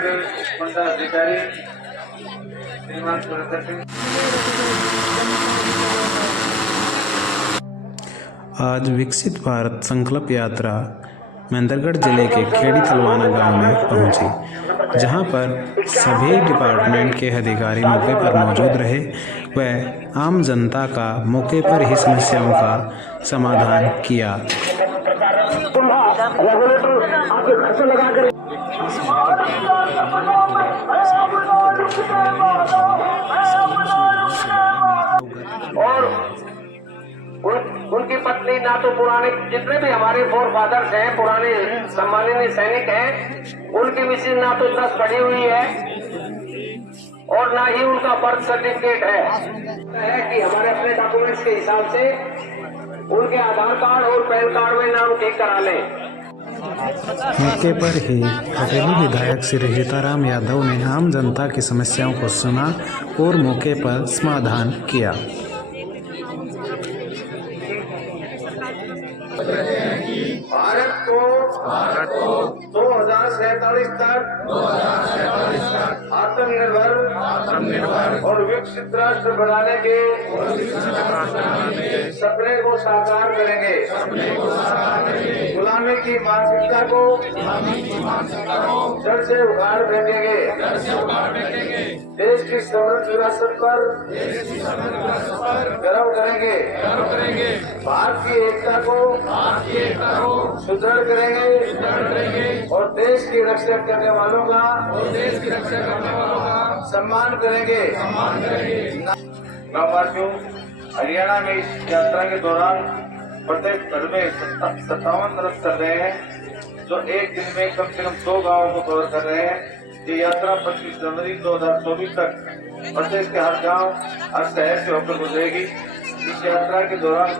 के मंडल अधिकारी श्रीमान सुरेंद्र सिंह। आज विकसित भारत संकल्प यात्रा महेंद्रगढ़ जिले के खेड़ी तलवाना गांव में पहुंची, जहां पर सभी डिपार्टमेंट के अधिकारी मौके पर मौजूद रहे व आम जनता का मौके पर ही समस्याओं का समाधान किया। उनकी पत्नी ना तो पुराने जितने भी हमारे फोर फादर्स हैं, पुराने सम्माननीय सैनिक हैं, उनकी मिसेज ना तो 10 पढ़ी हुई है और ना ही उनका बर्थ सर्टिफिकेट है कि हमारे अपने डॉक्यूमेंट्स के हिसाब से उनके आधार कार्ड और पैन कार्ड में नाम ठीक करा लें। मौके पर ही हवेली विधायक श्री सीताराम यादव ने आम जनता की समस्याओं को सुना और मौके पर समाधान किया। भारत को 2047 तक आत्मनिर्भर और विकसित राष्ट्र बनाने के सपने को साकार करेंगे। गुलामी की मानसिकता को जड़ से उखाड़ फेंकेंगे। देश की समृद्ध विरासत पर गर्व करेंगे। भारत की एकता को सुदृढ़ करेंगे और देश की रक्षा करने वालों का सम्मान करेंगे। गाँववासियों, हरियाणा में इस यात्रा के दौरान प्रत्येक घर में 57 रथ चल रहे हैं, जो एक दिन में कम से कम 2 गाँवों को कवर कर रहे हैं। ये यात्रा 25 जनवरी 2024 तक प्रदेश के हर गांव, हर शहर से होकर गुजरेगी। इस यात्रा के दौरान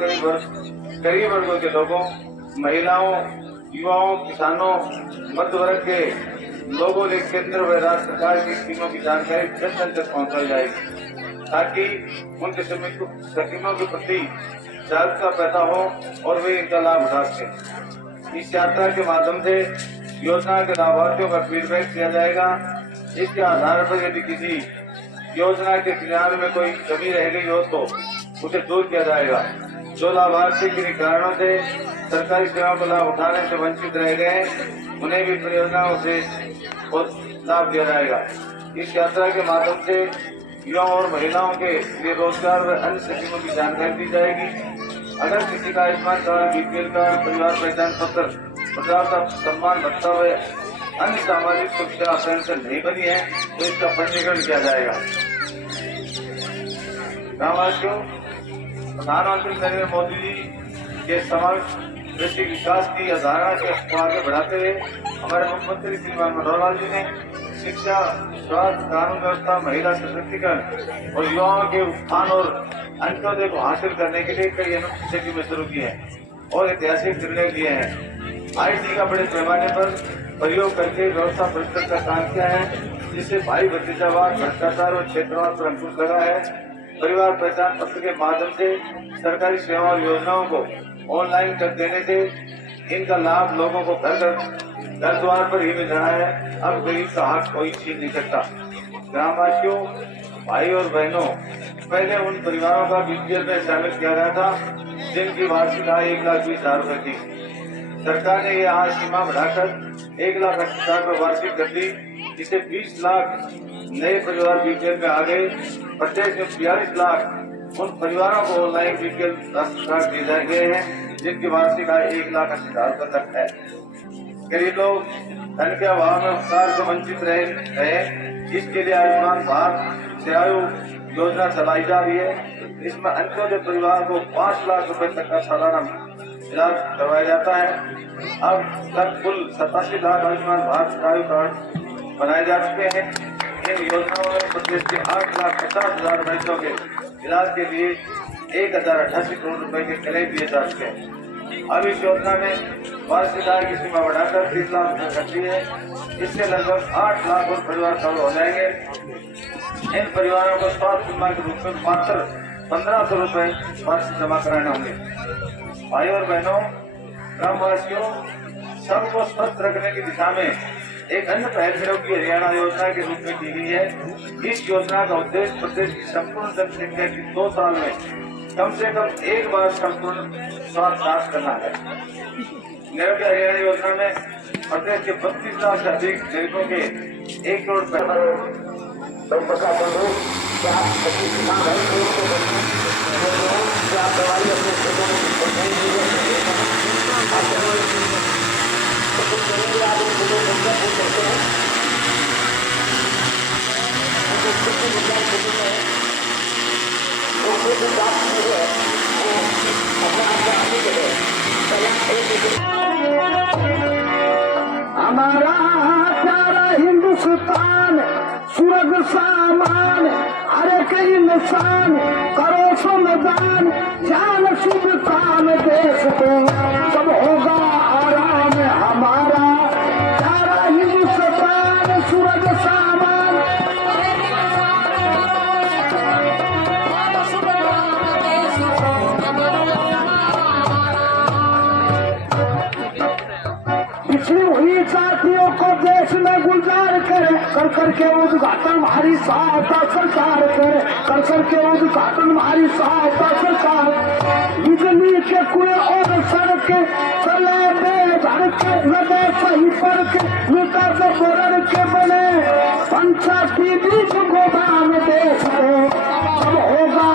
कई वर्गों के लोगों, महिलाओं, युवाओं, किसानों, मध्य वर्ग के लोगों ने केंद्र व राज्य सरकार की स्कीमों की जानकारी जन जन तक पहुंचाई जाएगी, ताकि उनके स्कीमों के प्रति जागरूकता पैदा हो और वे इनका लाभ उठा सकें। इस यात्रा के माध्यम से योजना के लाभार्थियों का फीडबैक किया जाएगा। इसके आधार पर यदि किसी योजना के क्रियान्वयन में कोई कमी रह गई हो तो उसे दूर किया जाएगा। जो लाभार्थी किन्हीं कारणों से सरकारी सेवाओं का लाभ उठाने से वंचित रह गए हैं, उन्हें भी परियोजनाओं से लाभ दिया जाएगा। इस यात्रा के माध्यम से युवाओं और महिलाओं के लिए रोजगार व अन्य स्कीमों की जानकारी दी जाएगी। अगर किसी का आयुष्मान कार्ड, बीपीएल कार्ड, परिवार पहचान पत्र, वृद्धावस्था सम्मान भत्ता व अन्य सामाजिक सुरक्षा पेंशन नहीं बनी है तो इसका पंजीकरण किया जाएगा। गाँववासियों, प्रधानमंत्री नरेंद्र मोदी जी के समावेशी विकास की अवधारणा को आगे बढ़ाते हुए हमारे मुख्यमंत्री श्रीमान मनोहर लाल जी ने शिक्षा, स्वास्थ्य, कानून व्यवस्था, महिला सशक्तिकरण और युवाओं के उत्थान और अंत्योदय को हासिल करने के लिए कई अनूठी स्कीमें शुरू की हैं और ऐतिहासिक निर्णय लिए हैं। आईटी का बड़े पैमाने पर प्रयोग करके व्यवस्था परिवर्तन का काम किया है, जिससे भाई भतीजावाद, भ्रष्टाचार और क्षेत्रवाद पर अंकुश लगा है। परिवार पहचान पत्र के माध्यम से सरकारी सेवाओं और योजनाओं को ऑनलाइन कर देने से इनका लाभ लोगों को घर द्वार पर ही मिल रहा है। अब गरीब का हक कोई छीन नहीं सकता। ग्रामवासियों, भाई और बहनों, पहले उन परिवारों का बीपीएल में शामिल किया गया था जिनकी वार्षिक आय 1,20,000 रुपए थी। सरकार ने यह आय सीमा बढ़ाकर 1,80,000 रुपए वार्षिक कर दी, जिससे 20 लाख नए परिवार बीपीएल में आ गए। प्रदेश में 42 लाख उन परिवारों को ऑनलाइन बीपीएल राशन कार्ड दिए गए हैं जिनकी वार्षिक आय 1,80,000 रुपए तक है। गरीब लोग धन के अभाव में उपचार से वंचित रहे, इसके लिए आयुष्मान भारत आयु योजना चलाई जा रही है। इसमें अंत्योदय परिवार को 5 लाख रुपए तक का सालाना इलाज करवाया जाता है। अब तक कुल 87 लाख आयुष्मान भारत आयु कार्ड बनाए जा चुके हैं। इन योजनाओं में प्रदेश के 8,50,000 मरीजों के इलाज के लिए 1,088 करोड़ रुपए के क्लेम दिए जा चुके हैं। अब इस योजना में वार्षिक आय की सीमा बढ़ाकर 30 लाख रुपए कर दी है। इससे लगभग 8 लाख और परिवार कवर हो जाएंगे। इन परिवारों को स्वास्थ्य बीमा के रूप में मात्र 1,500 रुपए वार्षिक जमा कराने होंगे। भाई और बहनों, ग्रामवासियों, सबको स्वस्थ रखने की दिशा में एक अन्य पहल की हरियाणा योजना के रूप में की गई है। इस योजना का उद्देश्य प्रदेश की संपूर्ण जनसंख्या की 2 साल में कम से कम एक बार संपूर्ण स्वास्थ्य जांच करना है। निरोगी हरियाणा योजना में प्रदेश के 32 लाख से अधिक गरीबों के 1 करोड़ हमारा प्यारा हिंदुस्तान स्वर्ग सामान, हर एक इंसान करो श्रमदान, जान शुभ काम देश को सब होगा आराम। हमारा प्यारा हिंदुस्तान स्वर्ग सामान, पिछड़ी हुई जातियों को देश में गुलजार करे, कर करके उद्घाटन हमारी सहायता सरकार करे, कर करके उद्घाटन हमारी सहायता सरकार। बिजली के कुएं और सड़कें चले बेघर के, लगे सही पर के, लुटा के बोरन के बने, पंचायती बीच गोदाम देश को सब होगा